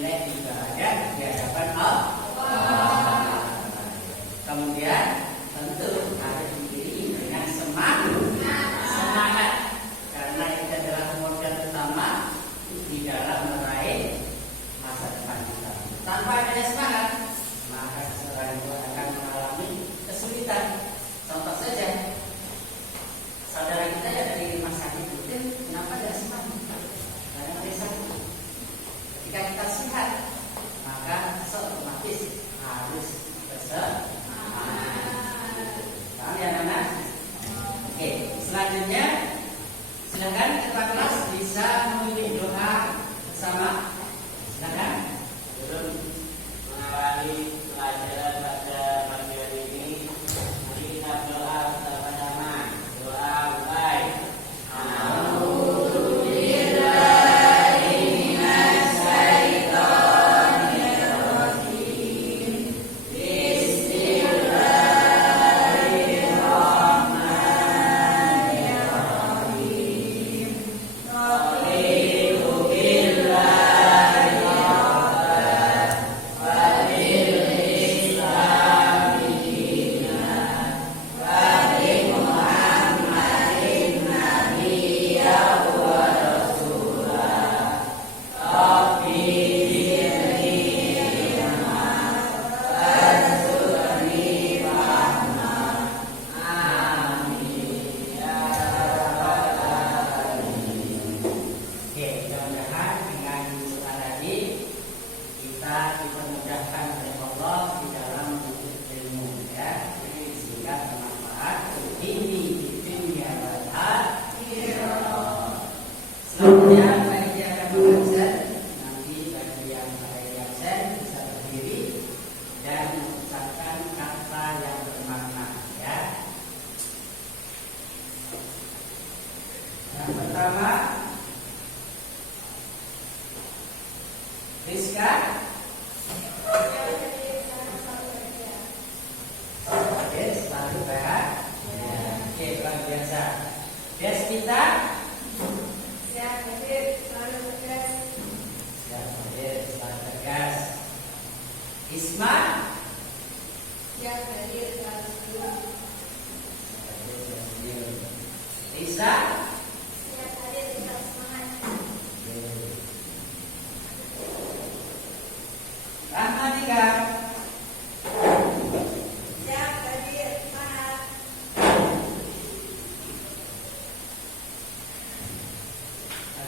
bernilai ibadah di hadapan Allah. Kemudian tentu harus diiringi dengan semangat, karena itu adalah modal utama di dalam meraih masa depan kita. Tanpa adanya semangat, maka seseorang itu akan mengalami kesulitan. Contoh saja, saudara kita yang ada di rumah sakit rutin, kenapa tidak semangat? Karena ada sakit. Ketika kita sehat, maka otomatis harus bersemangat. Paham ya, anak-anak? Oke, selanjutnya silakan ketua kelas bisa memimpin doa bersama. Silakan. Sebelum mengawali pelajaran pada pagi hari ini, mari kita berdoa bersama-sama. Doa mulai.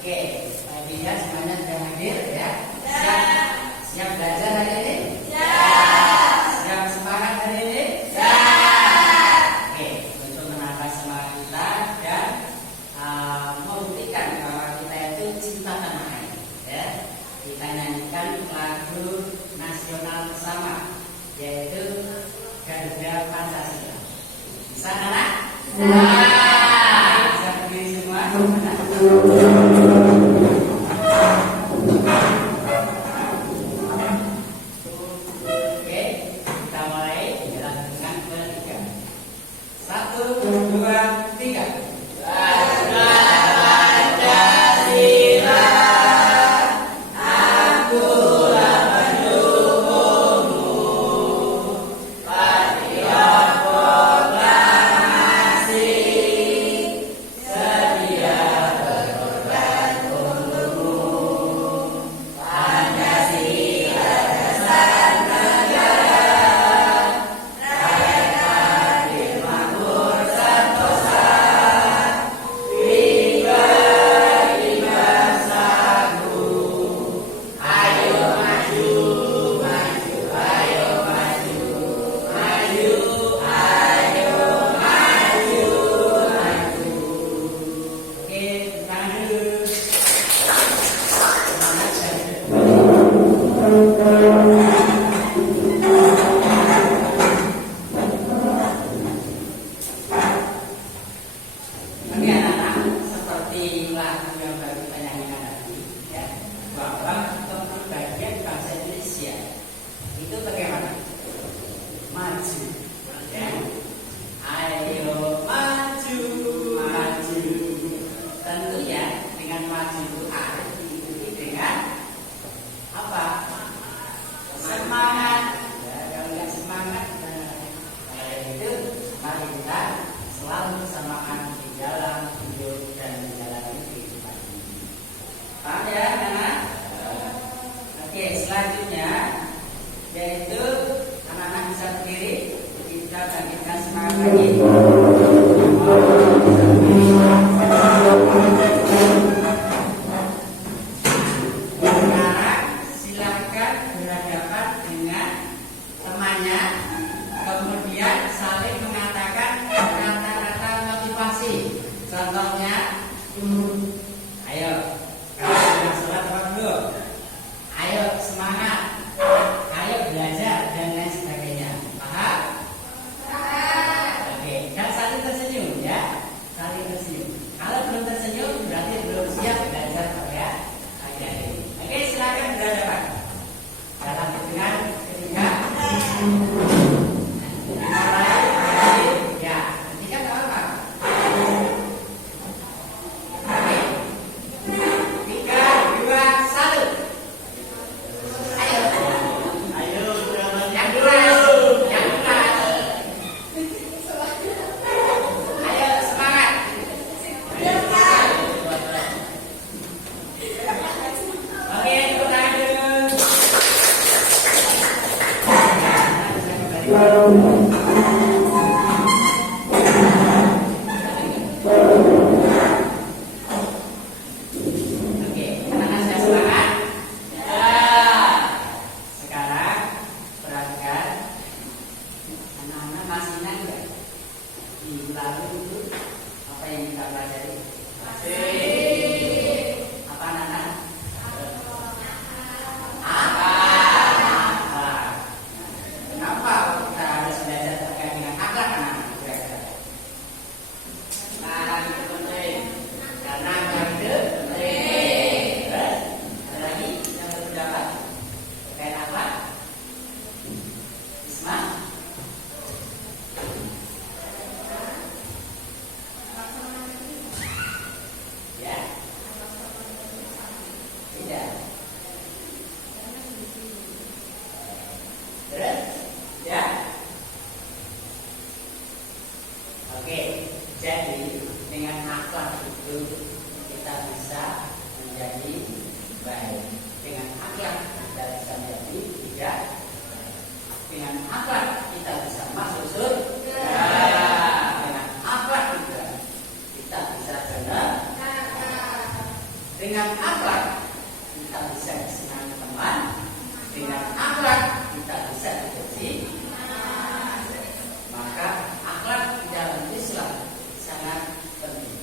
Oke, Bisa semuanya sudah hadir ya? Siap belajar hari ini? Siap semangat hari ini? Oke, untuk menambah semangat kita dan membuktikan bahwa kita itu cinta tanah air ya. Kita nyanyikan lagu nasional bersama, yaitu Garuda Pancasila. Bisa anak? Bisa berdiri semua? Sedia berkorban Oke, selanjutnya yaitu anak-anak bisa berdiri. Kita bangkitkan semangat lagi. Sekarang silakan berhadapan dengan temannya, kemudian saling mengatakan kata-kata motivasi. Contohnya, ayo, kalau sudah sholat apa dulu? Ayo semangat, ayo belajar dan lain sebagainya. Paham? Oke, dan saling tersenyum ya, saling tersenyum. Kalau belum tersenyum berarti belum siap belajar ya. Oke, silakan berhadapan. Dalam hitungan ketiga. Ya, ketiga nggak apa-apa. Oke, 3, 2, 1. Ayo, Ayo, yang keras, yang keras. Ayo semangat. Oke, tepuk tangan dulu. Oke, anak-anak sudah semangat? Ya. Sekarang perhatikan, anak-anak masih ingat nggak? Minggu lalu itu apa yang kita pelajari? Apa anak-anak? Akhlak. Kenapa kita harus belajar terkait dengan akhlak anak-anak? Kira-kira? Nah, itu penting. Karena akhlak itu penting. Terus, ada lagi yang berpendapat terkait akhlak? Isma? Ya? Tidak. Terus? Ya? Oke, jadi dengan akhlak itu kita bisa menjadi baik. Dengan akhlak kita bisa menjadi tidak. Dengan akhlak kita bisa masuk surga. Dengan akhlak juga kita bisa benar. Dengan akhlak kita bisa disenangi teman. Dengan akhlak kita bisa dipuji. Maka akhlak di dalam Islam sangat penting.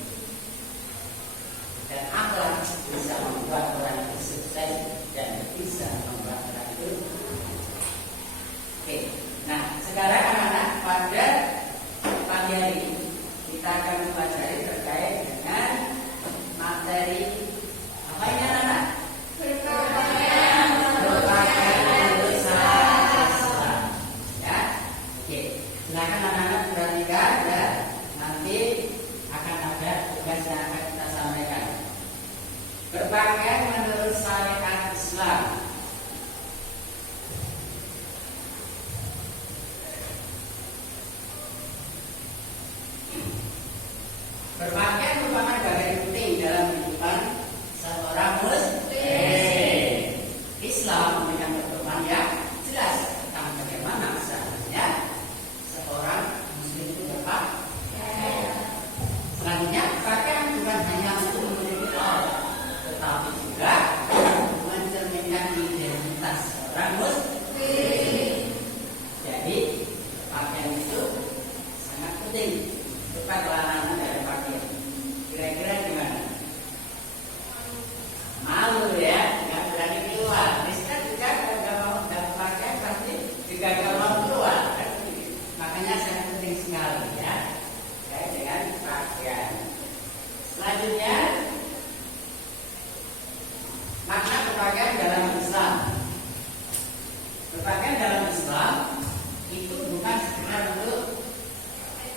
Dan akhlak bisa membuat orang itu sukses dan bisa membuat orang itu. Oke, nah sekarang anak-anak pada pagi hari ini kita akan mempelajari terkait dengan materi apa ini anak-anak? Berpakaian berbusana Islam. Ya, oke. Silakan anak-anak perhatikan ya. Nanti akan ada tugas yang akan kita sampaikan. Berpakaian menurut syariat Islam. Berpakaian merupakan bagian penting dalam kehidupan seorang Muslim. Islam memberikan pedoman yang jelas tentang bagaimana seharusnya seorang Muslim itu berpakaian. Selanjutnya, pakaian bukan hanya untuk menutupi aurat, tetapi juga mencerminkan identitas seorang Muslim. Jadi, pakaian itu sangat penting. Bukan kelanangan dari pakaian. Kira-kira gimana? Malu ya, nggak berani keluar. Rizka juga kalau nggak mau dapat pakaian pasti juga nggak mau keluar. Makanya sangat penting sekali ya, terkait dengan pakaian. Selanjutnya, makna berpakaian dalam Islam. Berpakaian dalam Islam itu bukan sekedar untuk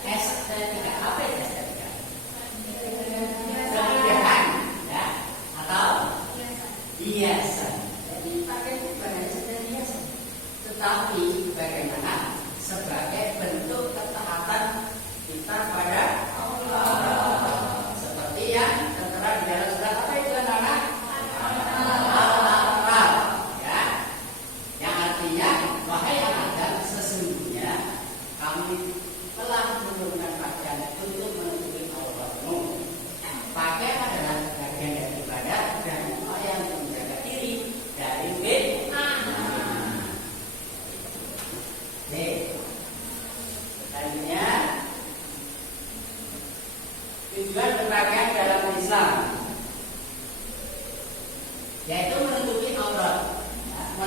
estetika. Apa itu estetika? Kemudahan ya, atau hiasan. Jadi pakaian itu bukan hanya sekedar hiasan, tetapi bagaimana sebagai bentuk ketaatan kita pada Allah. Seperti yang tertera di dalam surat apa itu anak-anak? Al-Anfal ya.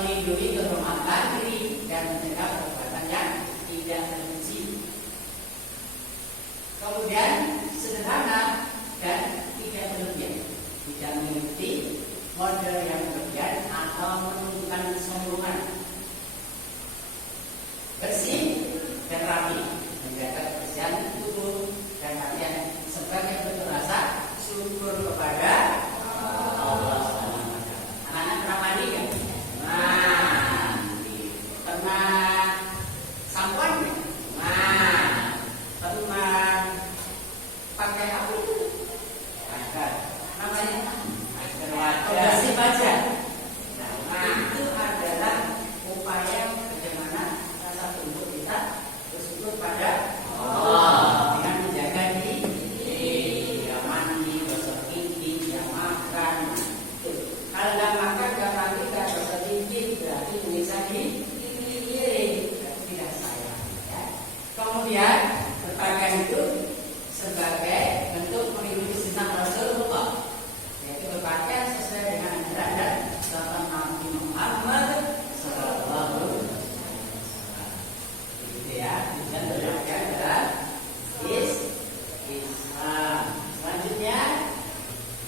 melindungi kehormatan diri dan mencegah perbuatan yang tidak terpuji. Kemudian sederhana dan tidak berlebihan, tidak mengikuti model yang berlebihan atau menunjukkan kesombongan. Bersih dan rapi, menjaga kebersihan tubuh dan hati sebagai bentuk rasa syukur kepada Allah SWT. Anak-anak pernah mandi kan? Nah, pernah sampoan kan? Nah, pernah pakai apa itu? Namanya bersih wajah. Nah, itu adalah upaya bagaimana rasa tubuh kita bersyukur pada Allah dengan menjaga diri, ya mandi, gosok gigi, ya makan. Kalau nggak makan, nggak mandi, nggak gosok gigi, berarti menyiksa diri, berarti tidak sayang. Ya. Kemudian berpakaian itu sebagai bentuk mengikuti sunnah Rasulullah, yaitu berpakaian sesuai dengan ajaran dan contoh Nabi Muhammad SAW. Gitu ya, dan berpakaian adalah Islam. Selanjutnya,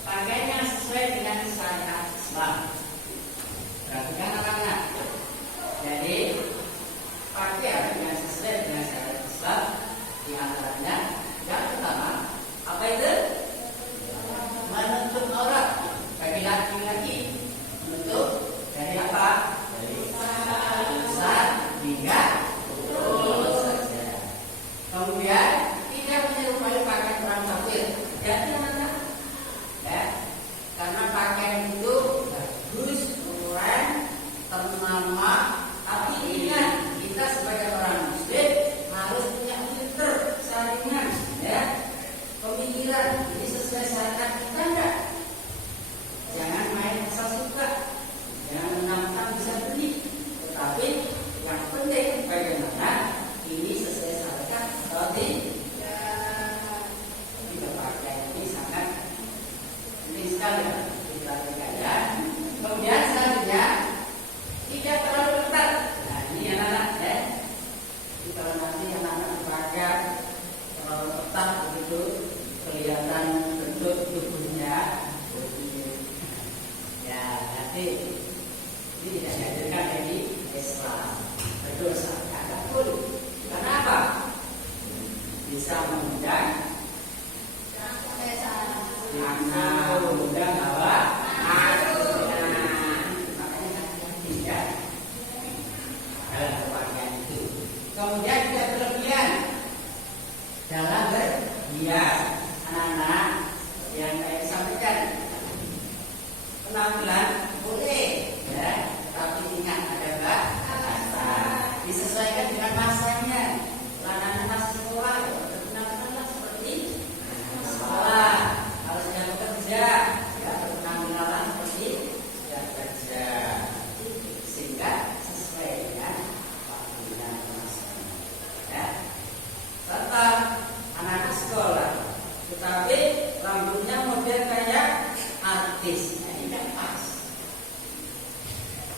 pakaiannya sesuai dengan syariat Islam. Perhatikan anak-anak. Jadi pakaian yang sesuai dengan syariat Islam di antaranya yang pertama, apa itu? Menutup aurat bagi laki-laki. Menutup dari apa? Dari pusat hingga perut saja. Kemudian tidak menyerupai pakaian orang kafir. Jadi anak-anak, ya, karena pakaian itu bagus, keren, ternama, tapi ingat kita sebagai orang Muslim harus punya filter saringan, ya, pemikiran. Ini sesuai syariat kita enggak? Jangan main asal suka, jangan menantang bisa beli. Tetapi yang penting bagaimana ini sesuai syariat atau tidak. Kita pakai ini sangat penting sekali diperhatikan ya. Kemudian selanjutnya tidak terlalu ketat. Nah ini anak-anak ya. Jadi kalau nanti anak-anak dipakai terlalu ketat begitu kelihatan bentuk tubuhnya, ya nanti ini tidak diajarkan dari Islam, berdosa. Tidak boleh. Kenapa? Bisa mengundang anak, mengundang hawa nafsu. Makanya hati-hati ya dalam berpakaian itu. Kemudian tidak berlebihan dalam berhias. Anak-anak yang saya sampaikan, penampilan boleh, ya, tapi ingat ada batasan. Disesuaikan dengan masanya. Anak-anak masih sekolah, ya, berpenampilan seperti sekolah. Kalau sudah bekerja, ya, berpenampilan seperti sudah bekerja, sehingga sesuai dengan waktu dan masanya. Ya. Serta anak-anak sekolah, tetapi rambutnya model kayak artis, nah, ini tidak pas.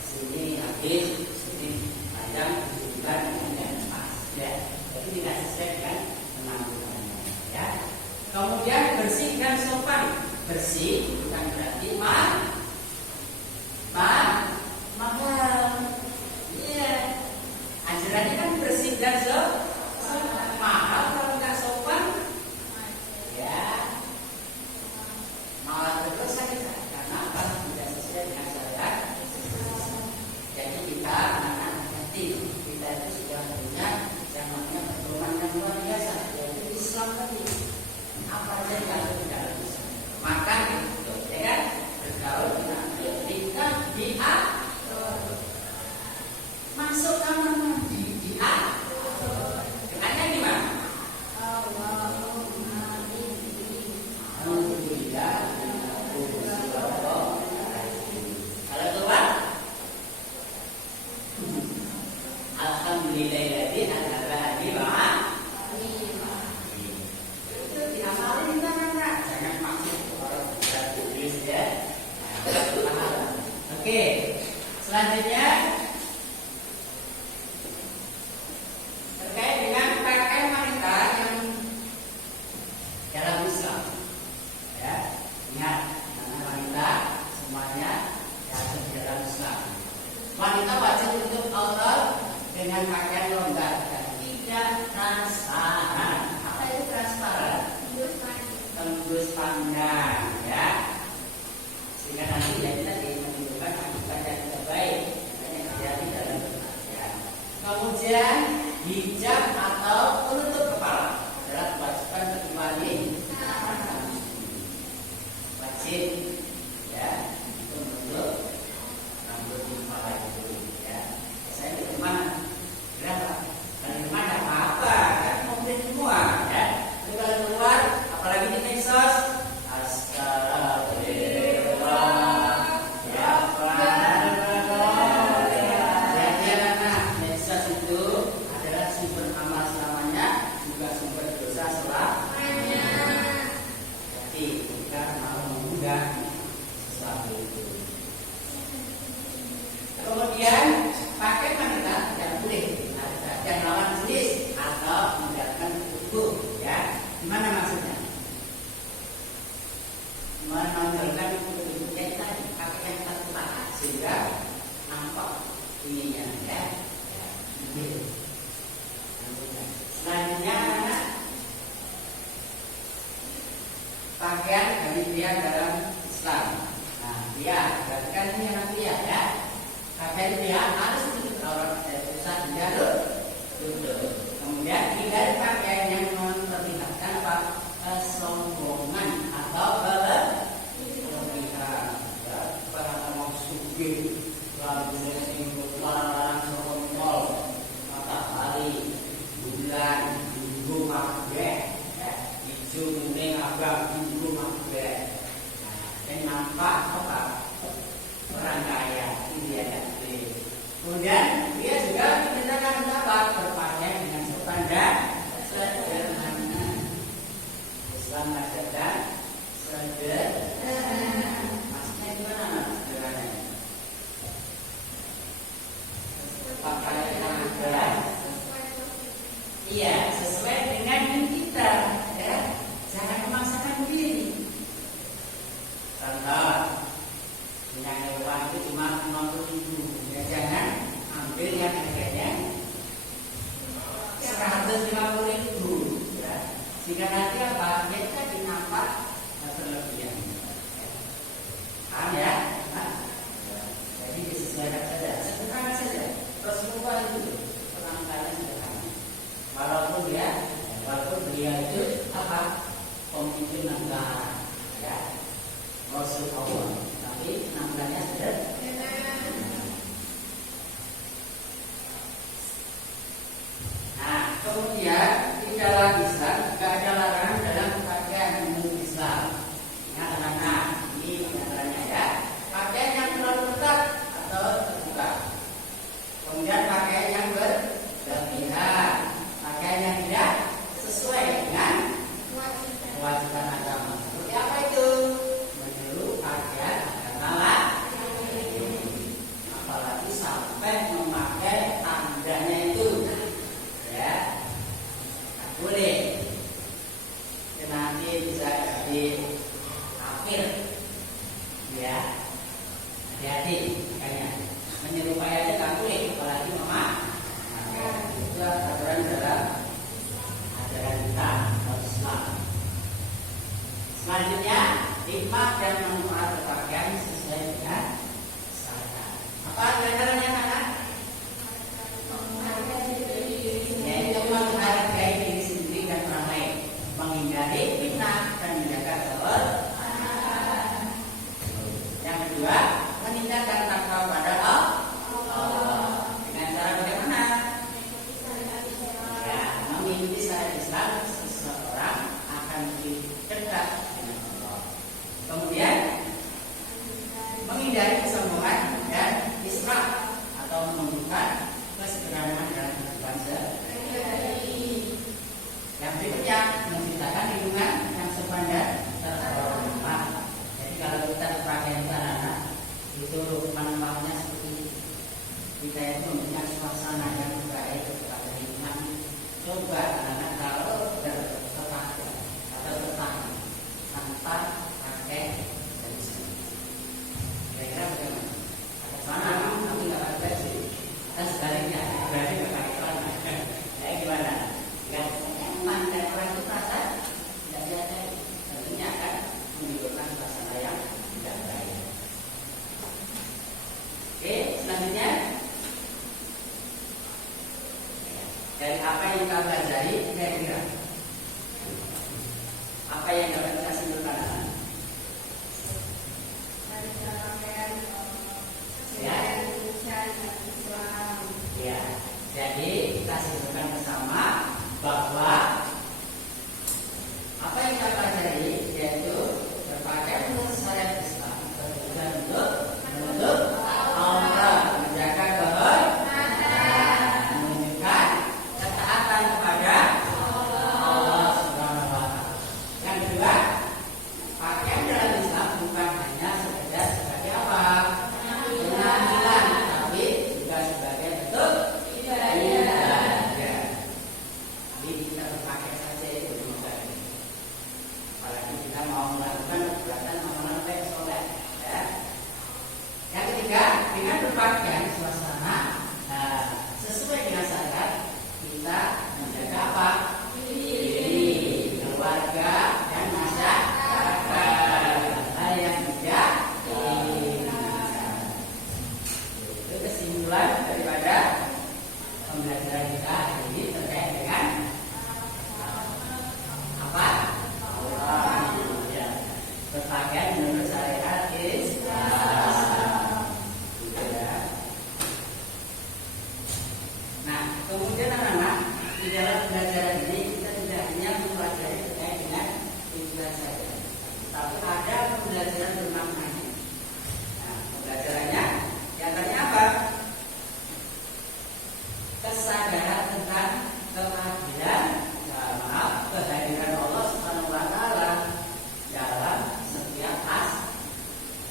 Sini artis, sini panjang, bukan tidak pas. Ya, jadi tidak sesuai dengan penampilannya. Ya. Kemudian bersih dan sopan. Bersih bukan berarti mahal. Iya. Ajarannya kan bersih dan sopan. Mahal kalau nggak sopan, ya malah berdosa kita. Karena apa? Tidak sesuai dengan syariat. Jadi kita anak-anak hati, kita itu sudah punya yang namanya pedoman yang luar biasa, yaitu Islam tadi. Apa aja yang tidak bisa makan, gitu, ya kan? Bergaul dengan kita masuk kamar mandi dengannya gimana? Alhamdulillah. Kalau tua, alhamdulillahilladzi anzala hadi wa itu diamalin kan? Jangan maksud orang berat tulis ya. Oke, selanjutnya dengan pakaian longgar dan tidak transparan. Apa itu transparan? Tembus pandang, ya. Sehingga nanti ya kita menimbulkan akibat yang tidak baik, makanya terjadi dalam berpakaian. Kemudian hijab atau penutup kepala adalah kewajiban kecuali wajib, ya, untuk menutup rambut di kepala itu, ya. Saya di rumah berapa? Dari rumah ada apa-apa, kan komplit semua, ya. Tapi kalau keluar, apalagi di medsos, kemudian pakai wanita tidak boleh yang lawan jenis atau meninggalkan tubuh, ya. Gimana maksudnya? Menonjolkan tubuhnya tadi pakai yang tertutup sehingga nampak ininya, ya. Selanjutnya anak pakaian dari pria dalam Islam. Nah, pria, berarti kan ini anak pria, ya. Pakaian pria harus menutup aurat dari pusat jalur duduk. Kemudian hindari pakaian yang memperlihatkan apa? Kesombongan atau berlebihan. Ya, para mau sugih, lalu larang-larang sokol, matahari, bulan, minggu, kabeh, ya, hijau, kuning, abang, minggu, kabeh. Nah, yang nampak apa? Orang kaya, ini dia kan. Kemudian dia juga dimintakan apa? Berpakaian dengan sopan dan sederhana. Islam ajarkan sederhana. Maksudnya gimana sederhana? Pakaian yang adalah, iya, sesuai dengan kita, ya. Jangan memaksakan diri. Contoh, minyak hewan itu cuma 50.000, ya, jangan ambil yang harganya 150.000, ya. Jika nanti apa? Kita dinampak berlebihan. Paham, ya? Nah, jadi disesuaikan saja, sederhana saja. Rasulullah itu penampilannya sederhana. Walaupun beliau itu apa? Pemimpin negara, ya. Rasulullah, tapi penampilannya sederhana. Nah, kemudian di dalam Islam juga ada larangan dalam pakaian menurut Islam. Ingat anak-anak, ini penjelasannya, ya. Pakaian yang terlalu ketat atau terbuka. Kemudian pakaian yang berlebihan, pakaian yang tidak sesuai dengan kewajiban agama. Seperti apa itu? Menurut pakaian agama, apalagi sampai memakai tandanya itu, ya, tak boleh. Nanti bisa jadi kafir, ya. Hati-hati, makanya menyerupai aja tak boleh, apalagi memakai. Itu aturan dalam ajaran kita Islam. Selanjutnya, hikmah dan manfaat berpakaian sesuai dengan syariat. Apa diantaranya, anak? Yaitu menghargai diri sendiri dan orang lain, menghindari fitnah dan menjaga kebersihan. Yang kedua, meningkatkan takwa pada Allah. Dengan cara bagaimana? Ya, mengikuti syariat Islam, seseorang akan lebih dekat dengan Allah. Kemudian menghindari kesombongan dan israf atau menunjukkan kesederhanaan dalam kehidupan sehari-hari. Yang berikutnya, menciptakan lingkungan yang sopan dan terhormat. Jadi kalau kita berpakaian anak-anak, itu manfaatnya seperti itu. Kita itu mempunyai suasana yang baik kepada lingkungan. Coba anak-anak kalau berpakaian atau bertahan tanpa pakai baju, kira-kira bagaimana? Ada celana tapi nggak pakai baju, dan sebaliknya berarti kesadaran tentang keadilan, kehadiran Allah Subhanahu wa taala dalam setiap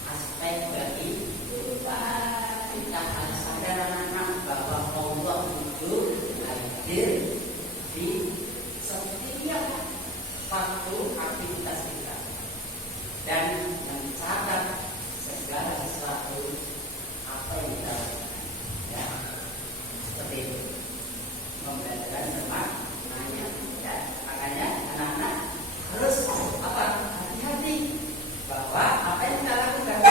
aspek kehidupan. Kita harus sadar anak-anak bahwa Allah itu hadir di setiap waktu aktivitas kita dan mencatat segala sesuatu apa yang kita lakukan, ya, seperti itu. Pembelajaran semuanya, ya, makanya anak-anak harus apa? Hati-hati bahwa apa yang kita lakukan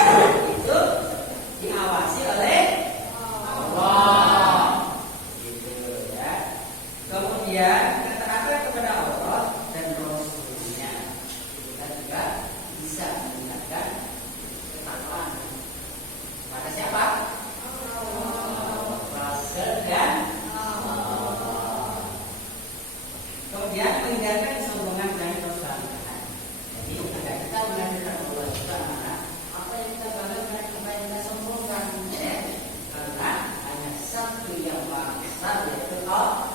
itu diawasi oleh Allah, gitu ya. Kemudian ketaatan kepada Allah dan Rasulnya, kita juga bisa meningkatkan ketakwaan. Pada siapa? Rasul dan Allah. Kemudian meninggalkan kesombongan dan kesombongan. Jadi agar kita menghadirkan Allah juga anak. Apa yang kita banggakan, apa yang kita sombongkan, ya? Karena hanya satu yang maha besar, yaitu Allah.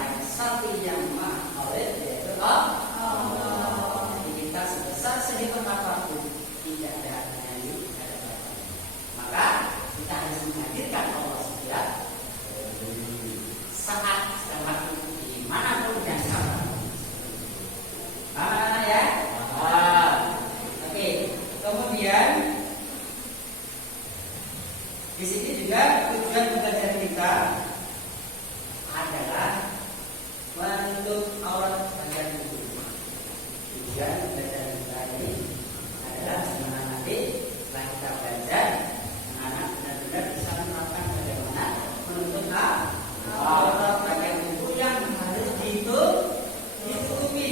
Hanya satu yang maha oleh, yaitu Allah. Jadi kita sebesar sehebat apapun tidak ada yang dihadapan. Maka kita harus menghadirkan Allah setiap saat dan waktu dimanapun dan kapan. Paham ya? Oke. Kemudian di sini juga tujuan belajar kita adalah menutup aurat bagian tubuh. Tujuan belajar kita ini adalah bagaimana nanti setelah kita belajar, anak benar-benar bisa menerapkan bagaimana menutup aurat bagian tubuh yang harus ditutupi,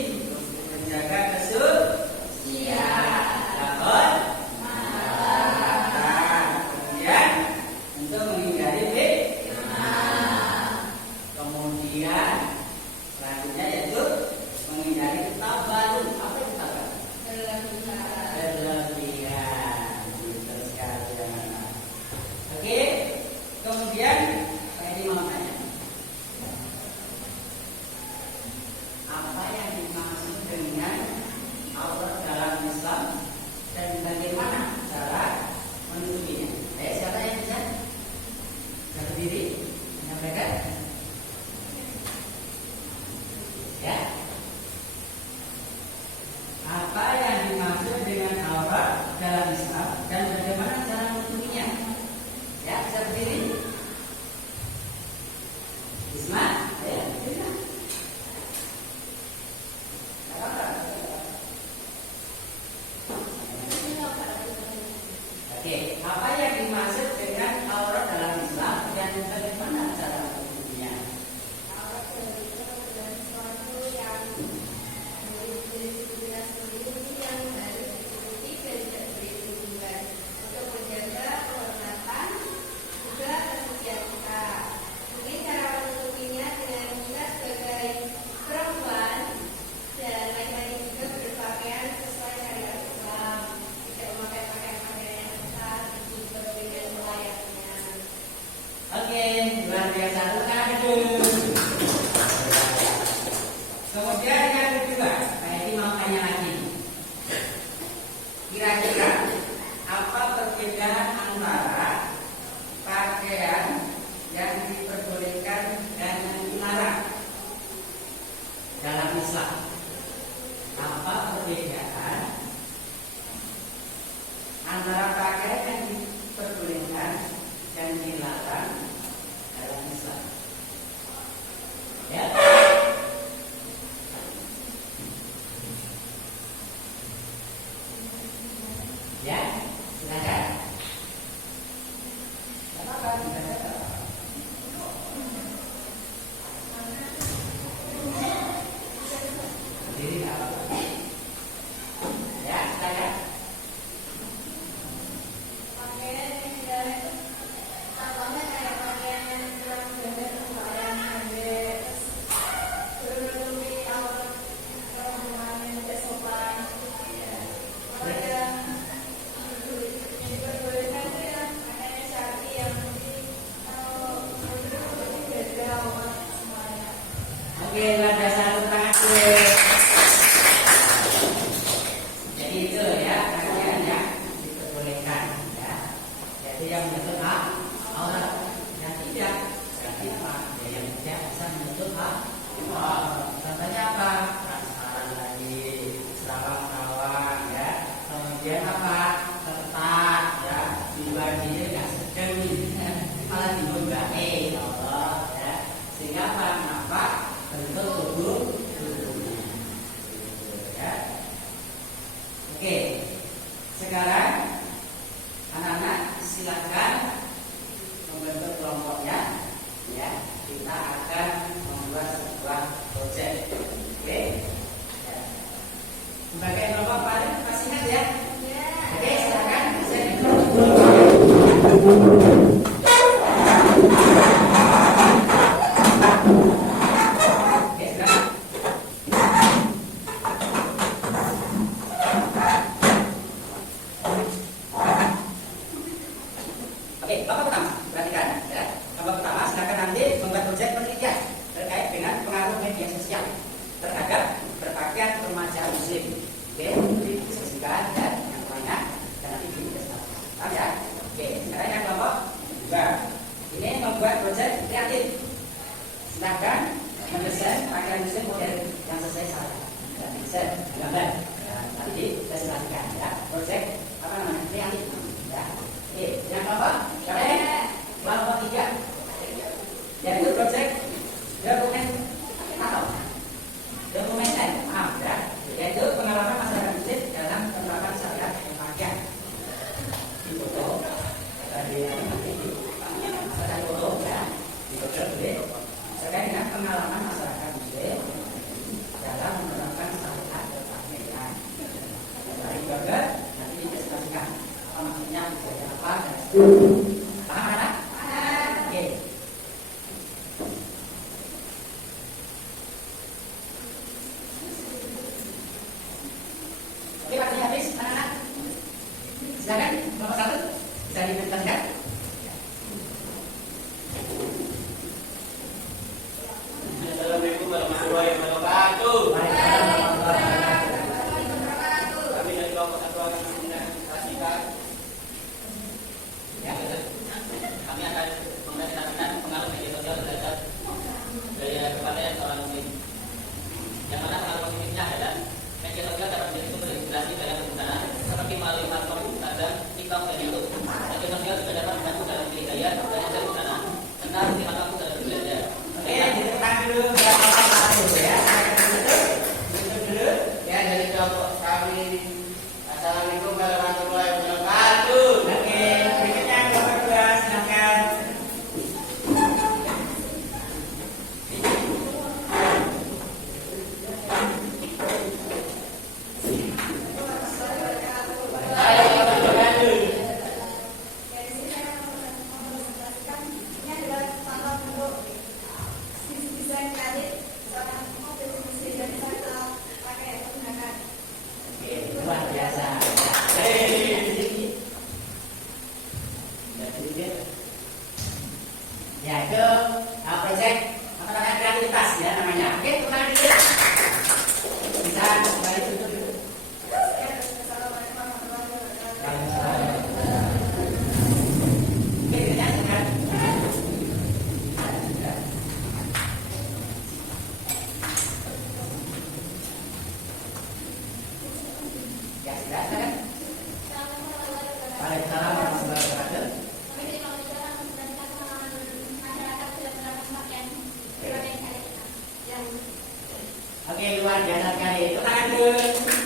menjaga kesucian tahun malam. Kemudian untuk menghindari fitnah. Kemudian selanjutnya yaitu menghindari tabarruk. Apa itu tabarruk? Berlebihan. Gitu sekali anak-anak. Oke. Kemudian saya mau tanya, apa yang dimaksud dengan aurat dalam Islam dan bagaimana cara menutupinya? Siapa yang bisa berdiri menyampaikan? Ya. Apa yang dimaksud dengan aurat dalam Islam dan bagaimana cara menutupinya? Ya, bisa berdiri. Bisma, ya, Bisma. Oke, apa yang dimaksud dengan aurat dalam Islam dan bagaimana cara menutupinya? Aurat adalah sesuatu yang yang harus ditutupi dan tidak boleh dihubungkan untuk menjaga kehormatan juga kesucian kita. Mungkin cara menutupinya dengan kita sebagai perempuan dan laki-laki juga berpakaian sesuai syariat Islam, tidak memakai pakaian-pakaian yang besar, juga dengan selayaknya. Oke, luar biasa. Aduh. Kemudian yang kedua, saya ini mau tanya lagi. Kira-kira apa perbedaan antara pakaian yang diperbolehkan dan yang dilarang dalam Islam? Apa perbedaan antara pakaian yang diperbolehkan dan dilarang dalam Islam? Oke, luar biasa, tepuk tangan dulu. Jadi itu ya kajian yang diperbolehkan ya. Jadi yang menuntut hak aurat, yang tidak berarti apa? Ya, yang tidak bisa menuntut hak aurat. Contohnya apa? Transparan lagi, serawang-serawang ya. Kemudian apa? Ketat ya. Dibandingnya nggak sedang malah dibebani Allah ya. Sehingga apa? Nampak bentuk tubuhnya ya. Oke, sekarang anak-anak silakan membentuk kelompoknya ya. Kita akan membuat sebuah proyek. Oke ya. Sebagai kelompok paling masih ingat ya. Oke, silakan saya Oke, kelompok pertama, perhatikan ya. Kelompok pertama silakan nanti membuat proyek penelitian terkait dengan pengaruh media sosial terhadap berpakaian remaja muslim. Oke, didiskusikan dan yang banyak dan nanti didiskusikan. Paham ya? Oke, sekarang yang kelompok dua. Ini membuat proyek kreatif. Silakan mendesain pakaian muslim modern yang sesuai syariat dan desain gambar. Ya, nanti didiskusikan ya. Proyek apa namanya? Kreatif ya. Oke, yang kelompok kelompok tiga, yaitu proyek dokumenter, maaf ya, yaitu pengalaman masyarakat muslim dalam penerapan syariat pakaian. Di foto dari masyarakat foto ya, di foto terkait dengan pengalaman masyarakat muslim dalam menerapkan syariat pakaian. Dari gambar nanti didiskusikan apa maksudnya, kejadian apa dan sebagainya. Paham kan? Oke. Oke, waktunya habis, anak-anak. Silakan, nomor 1 bisa dipresentasikan. Assalamualaikum warahmatullahi wabarakatuh. Kami dari kelompok satu akan menginformasikan. Ya. Kami akan mengenai pengaruh media sosial terhadap gaya berpakaian seorang muslim. Yang mana pengaruh positifnya adalah media sosial dapat menjadi sumber inspirasi dalam penggunaan seperti melalui platform Instagram, TikTok, dan YouTube. Media sosial juga dapat membantu dalam memilih gaya dan hasil busana serta melihat waktu dalam berbelanja. Oke, ditepuk tangan dulu buat kelompok 1 ya. Tutup dulu. Ya, dari kelompok kami. Assalamualaikum warahmatullahi wabarakatuh. Oke, berikutnya kelompok 2, silakan. Dari sini saya akan mempresentasikan ini adalah contoh bentuk desain kreatif seorang muslim yang bisa pakai menggunakan. Oke, luar biasa. Ya, itu proyek apa namanya, kreativitas ya namanya. Oke, tepuk tangan dulu. Bisa kembali tutup dulu. Assalamualaikum warahmatullahi wabarakatuh. Oke, silakan. Ya, silakan. Waalaikumsalam warahmatullahi wabarakatuh. Oke, luar biasa sekali. Tepuk tangan dulu.